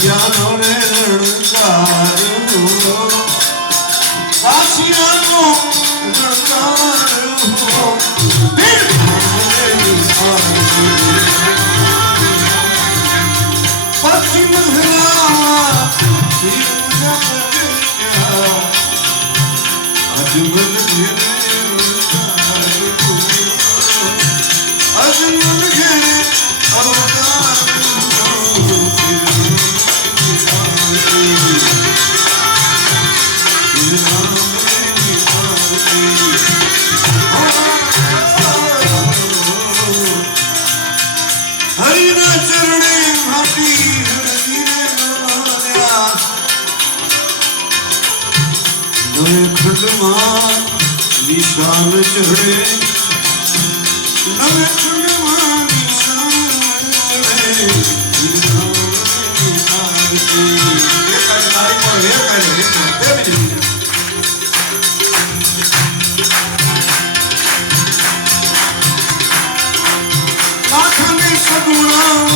કાશિયાનો રે રણકાર હો કાશિયાનો રણકાર હો પશ્ચિમ અજમલ હરિના ચરણે માટી નવે ખંડમાં નિશાન ચઢે નવે ખંડમાં નિશાન ચઢે લાખને સગુણા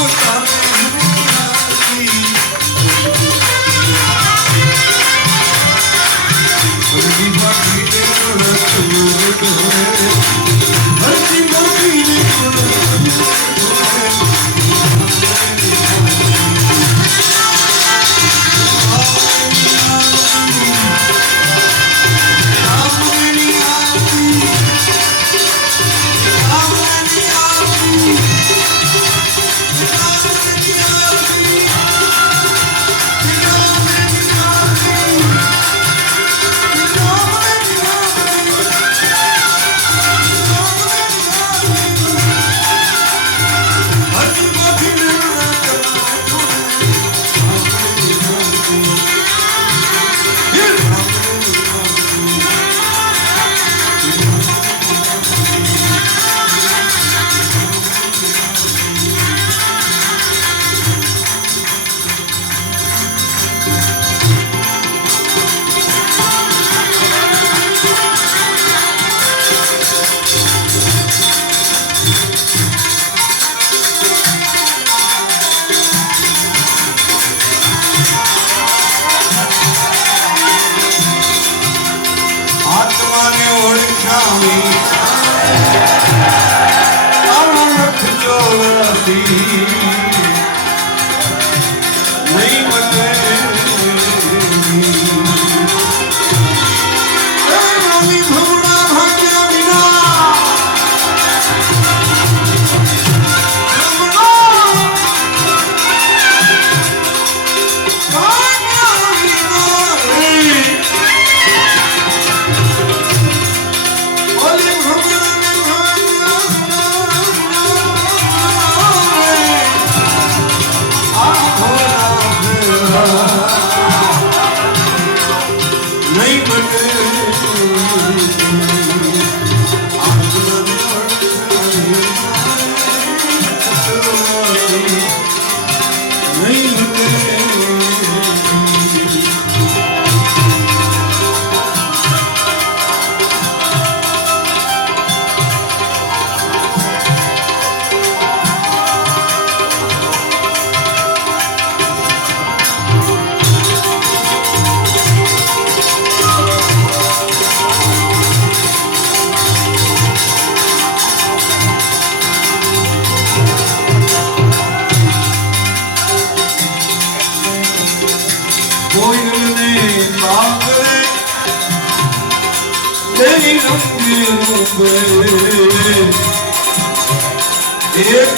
એક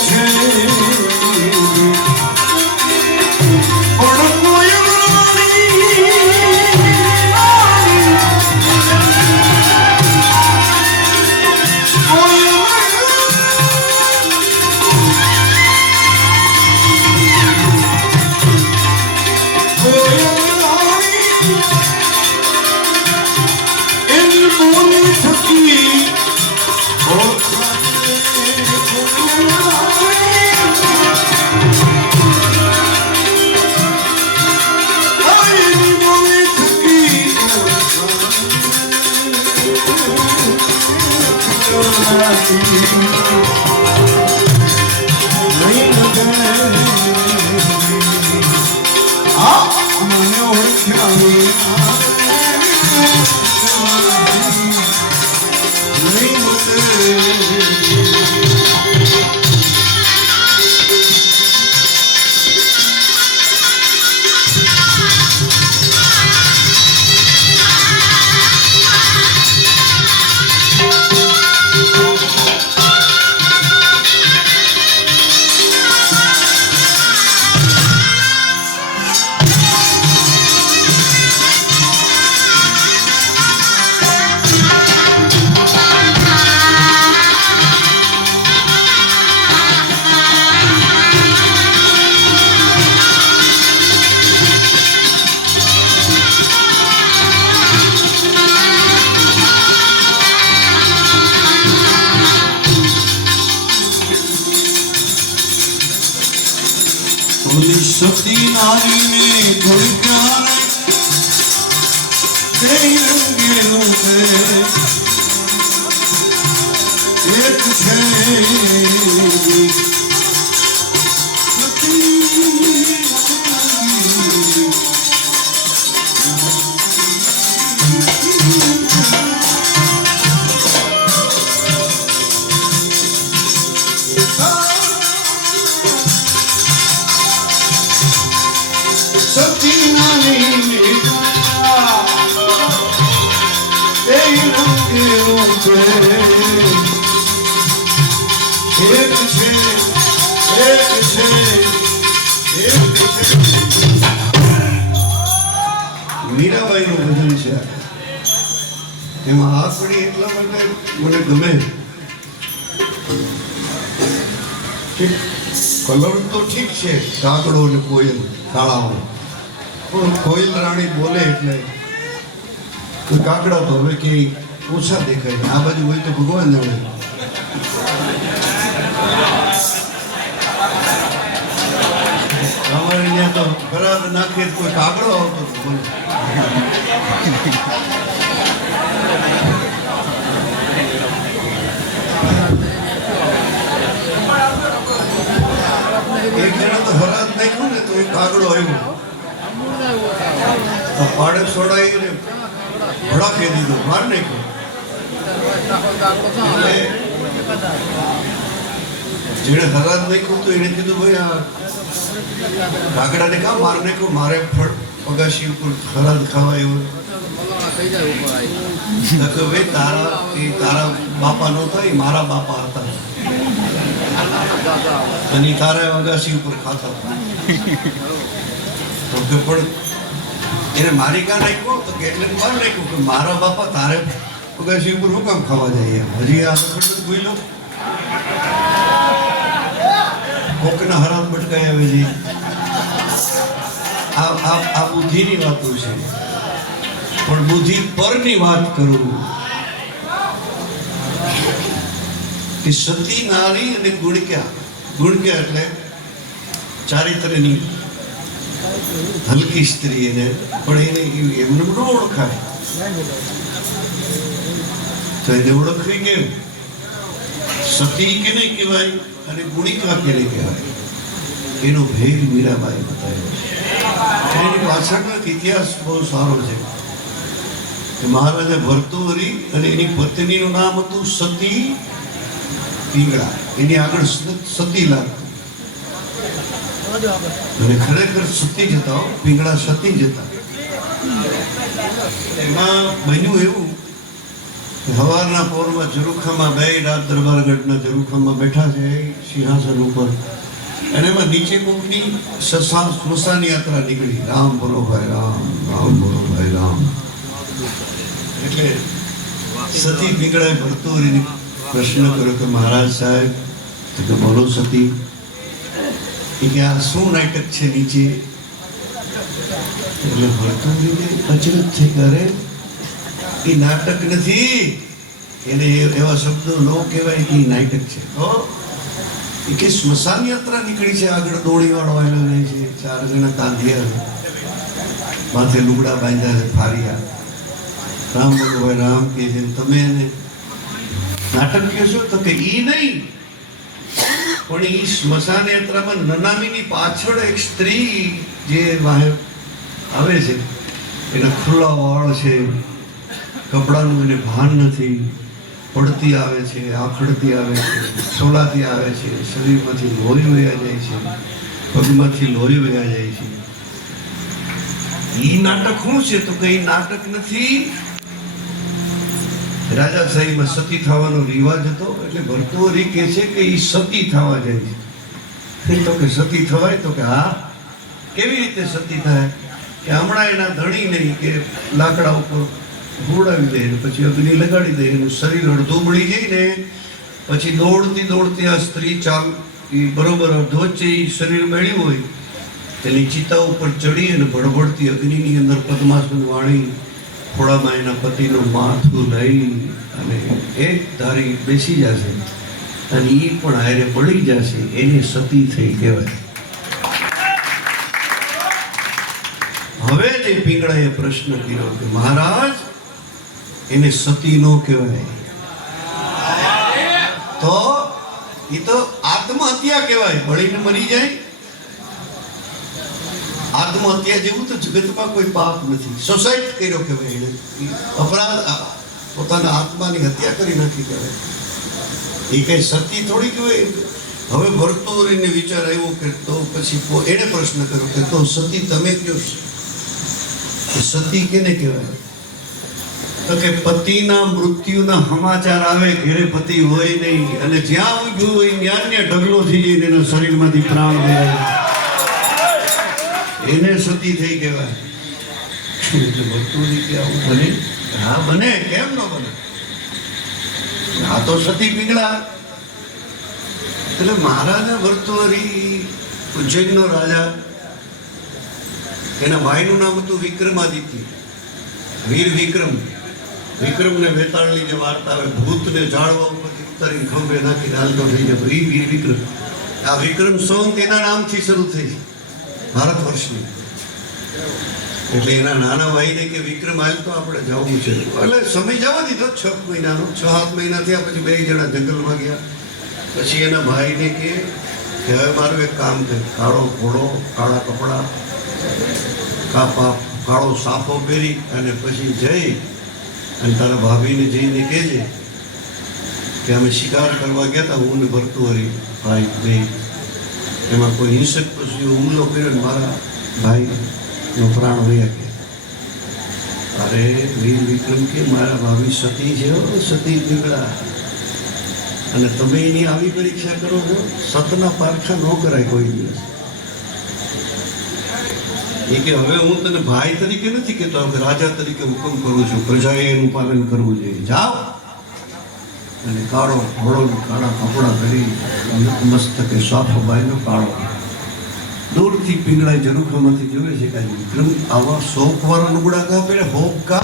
છે નહીં વધે મને ઓળખ્યા નહીં સતી નારી ને ધડકાને રંગેલું છે એક છે સતી નારી ને રંગેલું છે એક છે મીરાબાઈનું ભજન છે એમાં આપણી એટલા માટે મને ગમે કલર તો ઠીક છે કાગડો ને કોયલ શાળાઓ પણ કોયલ રાણી બોલે એટલે કાગડા તો હવે કે ઓછા દેખાય આ બાજુ હોય તો ભગવાન જાણે અમારે અહીંયા તો ખરાબ નાખે કોઈ કાગડો આવતો બોલે એક જણા તો હરાજ નાખ્યું ને તો એક કાગડો આવ્યો પાડે છોડાઈને ભડાકી દીધો માર નાખ્યો જેને હરાજ નાખ્યું તો એને કીધું ભાઈ આ કાગડાને કામ માર નાખ્યું મારે પગાશી ઉપર હરાજ ખાવા એવું ભાઈ તારા બાપા નહોતા એ મારા બાપા હતા અને તારા અગાસી ઉપર ખાતા તો કે પણ એને મારી કા નાખ્યો તો કેટલે માર નાખ્યું કે મારા બાપા તારે અગાસી ઉપર હું કામ ખાવા જાય હજી આ વખત ભૂલો કોકના હરામ ભટકાઈ આવે છે આ બુદ્ધિની વાતો છે પણ બુદ્ધિ પરની વાત કરું કે સતી નારી અને ગુણક્યા એટલે ચારિત્ર્યની હલકી સ્ત્રી એને પણ એને એમને ન ઓળખાય તો એને ઓળખવી કેમ સતી કેને કહેવાય અને ગુણિકા કેને કહેવાય એનો ભેદ મીરાબાઈ બતાવ્યો છે એની પાછળનો ઇતિહાસ બહુ સારો છે કે મહારાજા ભર્તૃહરિ અને એની પત્નીનું નામ હતું સતી પિંગળા એની આગળ સતી લાગતું અને ખરેખર સતી જતા પિંગળા સતી જતા એમાં બન્યું એવું હવારના પોરમાં ઝરૂખામાં બે રાત દરબારગઢના ઝરૂખામાં બેઠા છે સિંહાસન ઉપર અને એમાં નીચે કોકની સ્મશાન યાત્રા નીકળી રામ બોલો ભાઈ રામ રામ બોલો ભાઈ રામ એટલે સતી પિંગળાએ ભર્તૃહરિને પ્રશ્ન કર્યો કે મહારાજ સાહેબ તો કે બોલો સતી કે આ શું નાટક છે નીચે એટલે ભર્તૃહરિને અચરજ છે કે અરે એ નાટક નથી એને એવા શબ્દો ન કહેવાય કે નાટક છે તો એ કે સ્મશાન યાત્રા નીકળી છે આગળ દોડી વાળો આવેલો રહે છે 4 જણા કાંધિયા માથે લુગડા બાંધ્યા છે ફારિયા રામ બોલો ભાઈ રામ કે છે તમે એને નાટક કહેશો તો કે ઈ નહીં, પણ ઈ સ્મશાન યાત્રામાં નનામીની પાછળ એક સ્ત્રી જે બહાર આવે છે, એના ખુલ્લા વાળ છે, કપડાનું એને ભાન નથી, પડતી આવે છે, આખડતી આવે છે, સોલાતી આવે છે, શરીરમાંથી લોહી વહ્યા જાય છે, પગમાંથી લોહી વહ્યા જાય છે. ઈ નાટક શું છે? તો કઈ નાટક નથી. રાજાશાહીમાં સતી થવાનો રિવાજ હતો, એટલે ભર્તુહરી કહે છે કે ઈ સતી થવા જાય છે. તો કે સતી થવાય? તો કે હા. કેવી રીતે સતી થાય? કે હમણાં એના ધણી નહીં કે લાકડા ઉપર ઘોડાવી દે, પછી અગ્નિ લગાડી દે, એનું શરીર અડધું બળી જાય ને પછી દોડતી દોડતી આ સ્ત્રી ચાલ બરોબર અડધો જ છે એ શરીર બળ્યું હોય તેની ચિતા ઉપર ચડી અને ભડભડતી અગ્નિની અંદર પદ્માસન વાળી ખોળામાં એના પતિનું માથું લઈ અને એક ધારી બેસી જશે અને એ પણ હારે બળી જશે. એને સતી થઈ કહેવાય. હવે જે પીંગળાએ પ્રશ્ન કર્યો કે મહારાજ એને સતી નો કહેવાય, તો એ તો આત્મહત્યા કહેવાય, બળીને મરી જાય. આત્મહત્યા જેવું તો જગતમાં કોઈ પાપ નથી. સુસાઇડ કર્યો કહેવાય, એને અપરાધ, પોતાના આત્માની હત્યા કરી નાખી કહેવાય. એ કઈ સતી થોડી કહેવાય. હવે ભર્તુહરીને વિચાર આવ્યો કે તો પછી એને પ્રશ્ન કર્યો કે તો સતી તમે કયો છો? સતી કેને કહેવાય? તો કે પતિના મૃત્યુના સમાચાર આવે, ઘેરે પતિ હોય નહીં અને જ્યાં ઊભું હોય ત્યાં ઢગલો થઈ જાય, એના શરીરમાંથી પ્રાણ જાય, એને સતી થઈ કહેવાય. એટલે ભર્તુહરી કે આવું બને? હા બને, કેમ ન બને? આ તો સતી પીંગળા. એટલે મહારાજા ભર્તુહરી ઉજ્જૈનનો રાજા, એના ભાઈનું નામ હતું વિક્રમાદિત્ય, વીર વિક્રમ. વિક્રમને વેતાળની જે વાર્તા આવે, ભૂતને ઝાડવા ઉપરથી ઉતારીને ખંભે નાખીને હાલતો થઈ જાય, એ વીર વિક્રમ. આ વિક્રમ સંવત એના નામથી શરૂ થઈ છે ભારત વર્ષની. એટલે એના નાના ભાઈને કે વિક્રમ હાલ તો આપણે જવું છે. એટલે સમય જવા દીધો 6 મહિનાનો. 6-7 મહિના થયા પછી 2 જણા જંગલમાં ગયા. પછી એના ભાઈને કે હવે મારું એક કામ છે, કાળો ઘોડો, કાળા કપડાં, કાળો સાફો પહેરી અને પછી જઈ અને તારા ભાભીને જઈને કહેજે કે અમે શિકાર કરવા ગયા હતા, હું ને ભર્તુહરી ભાઈ બે. એમાં કોઈ હિંસક પશુએ હુમલો કર્યો ને મારા ભાઈનો પ્રાણ વયા ગયા. અરે વીર વિક્રમ કે મારા ભાભી સતી છે, સતી પીંગળા, અને તમે એની આવી પરીક્ષા કરો છો? સતના પારખા ન કરાય કોઈ દિવસ. એ કે હવે હું તને ભાઈ તરીકે નથી કહેતો, હવે રાજા તરીકે હુકમ કરું છું, પ્રજાએ એનું પાલન કરવું જોઈએ. જાઓ. અને કાળો ઘોડો, કાળા કપડાં પહેરી મસ્તકે સાફો બાયનો કાળો. દૂરથી પીંગળાઈ ઝરૂખામાંથી જોવે છે કે વિક્રમ આવા 100 વાર લુગડા કા પહેરે, હોપ કા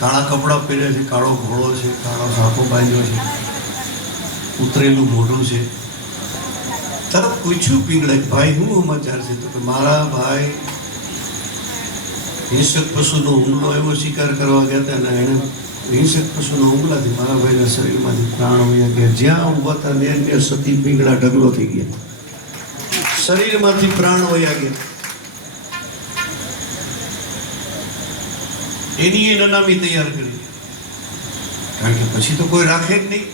કાળા કપડાં પહેરે છે, કાળો ઘોડો છે, કાળો સાફો બાંધ્યો છે, ઉતરેલું મોઢું છે. તરત પૂછ્યું પીંગળાઈ, ભાઈ શું સમાચાર છે? તો કે મારા ભાઈ હિંસક પશુનો હુમલો એવો શિકાર કરવા ગયા હતા અને એને હિંસક પશુનો હુમલાથી મારા ભાઈના શરીરમાંથી પ્રાણ વયા ગયા. જ્યાં ઊભા હતા ને સતી પીંગળા ઢગલો થઈ ગયા, શરીરમાંથી પ્રાણ વયા ગયા. એની એ નનામી તૈયાર કરી, કારણ કે પછી તો કોઈ રાખે જ નહીં.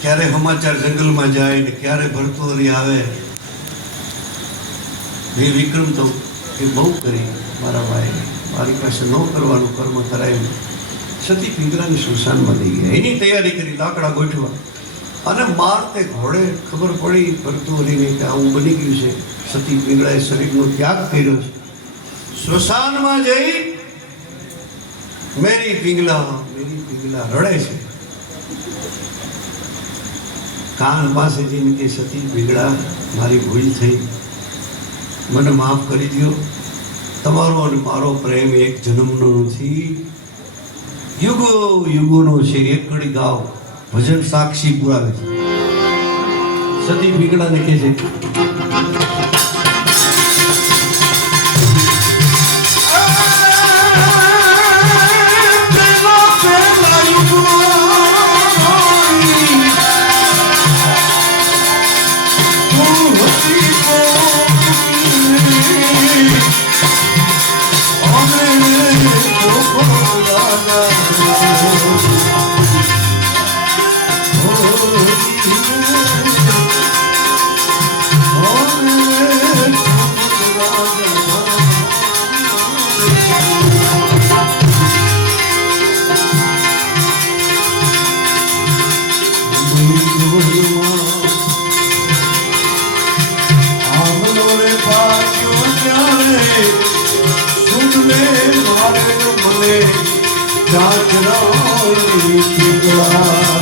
ક્યારે સમાચાર જંગલમાં જાય ને ક્યારે ભર્તુહરી આવે. એ વિક્રમ તો એ બહુ કરી મારા ભાઈ, મારી પાસે ન કરવાનું કર્મ કરાયું. સતી પીંગળાને સ્મશાનમાં લઈ ગયા, એની તૈયારી કરી, લાકડા ગોઠવા. અને મારતે ઘોડે ખબર પડી ભર્તુહરીને કે આવું બની ગયું છે, સતી પીંગળાએ શરીરનો ત્યાગ કર્યો છે. સ્મશાનમાં જઈ મેરી પીંગળા રડે છે. કાન પાસે જઈને કે સતી પીંગળા, મારી ભૂલ થઈ, મને માફ કરી દો. તમારો અને મારો પ્રેમ એક જન્મનો નથી, યુગો યુગોનો છે. એક ઘડી ગાવ, ભજન સાક્ષી પુરાવે છે. સતી પીંગળાને કહે છે શાંતરાય પીગળા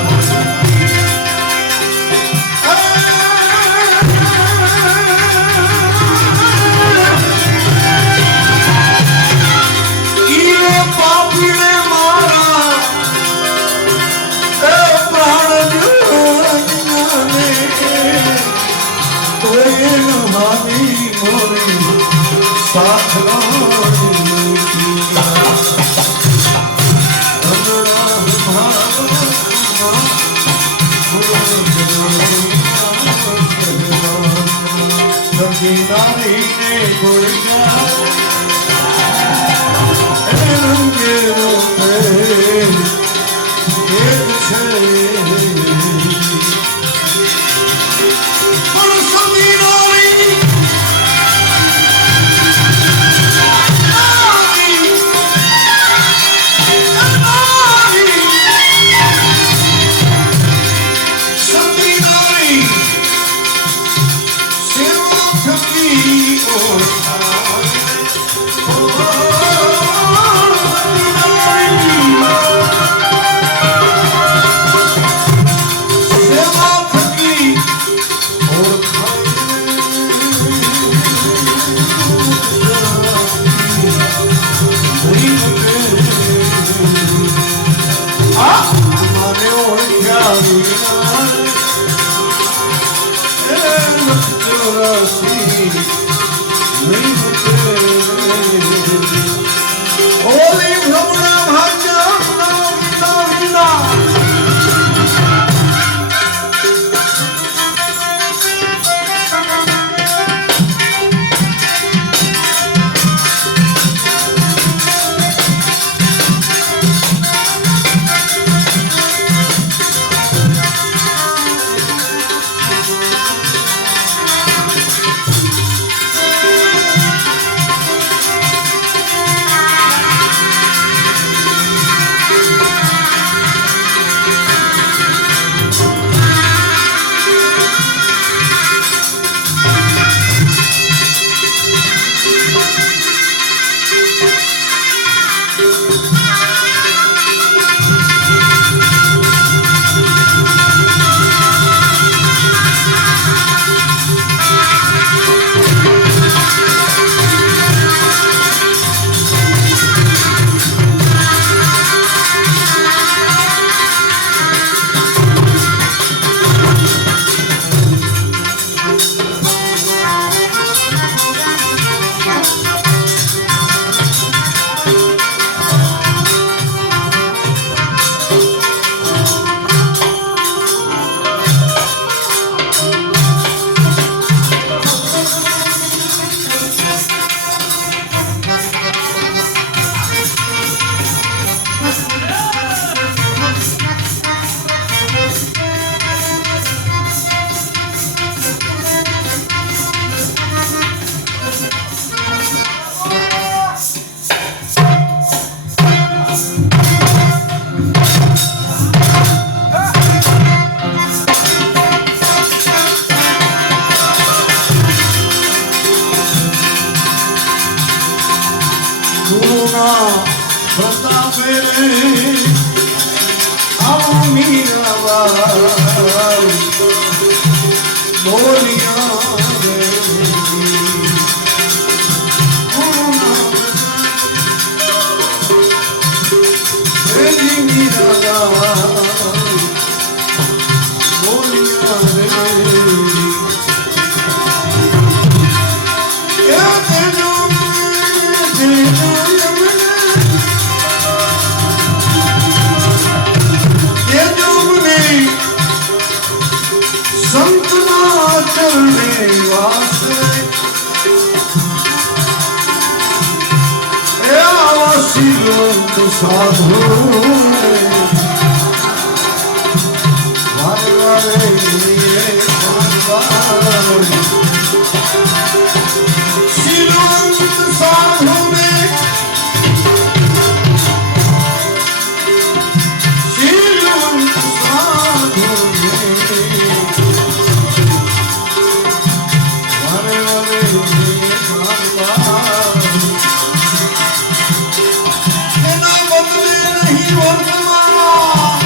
નહીં વર્તમાન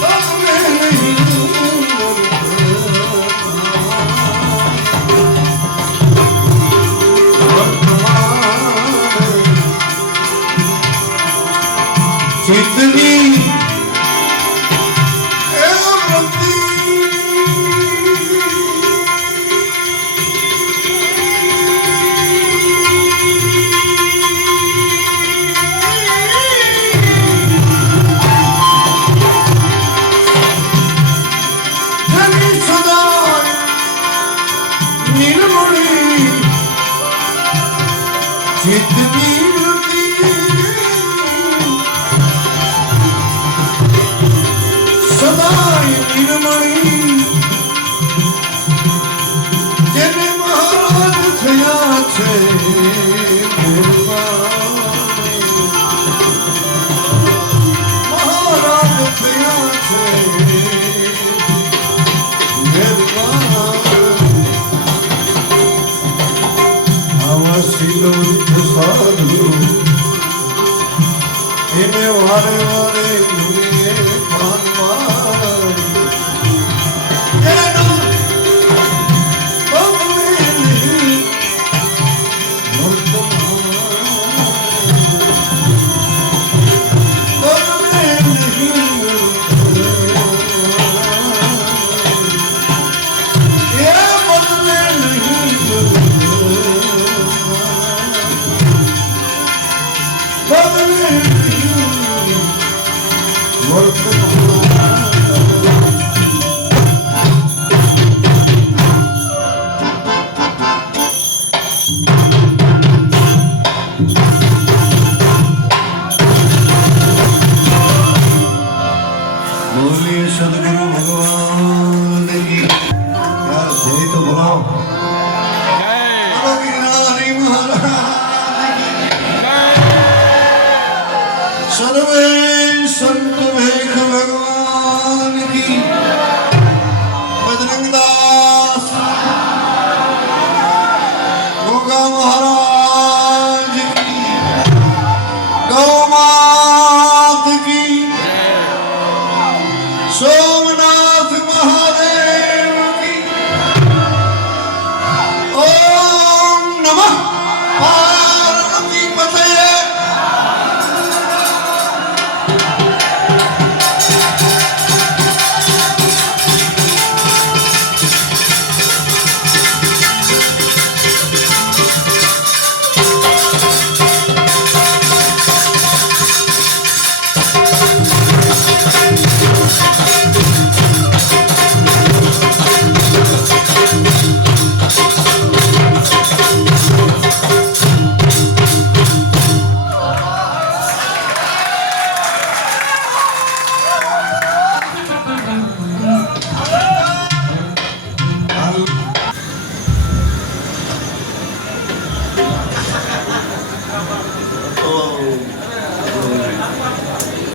બદલે નહીં વર્તમાન ચિત્તની સદાય નિર્મળી જેને મહારાજ થયા છે મહારાજ થયા છે આવા શીલોત સાધુ એને વારે વારે બોલીએ સદગુરુ ભગવાન કી યાર જય તો બોલાવો બોલો ગિરનારી મહારાજ સર્વે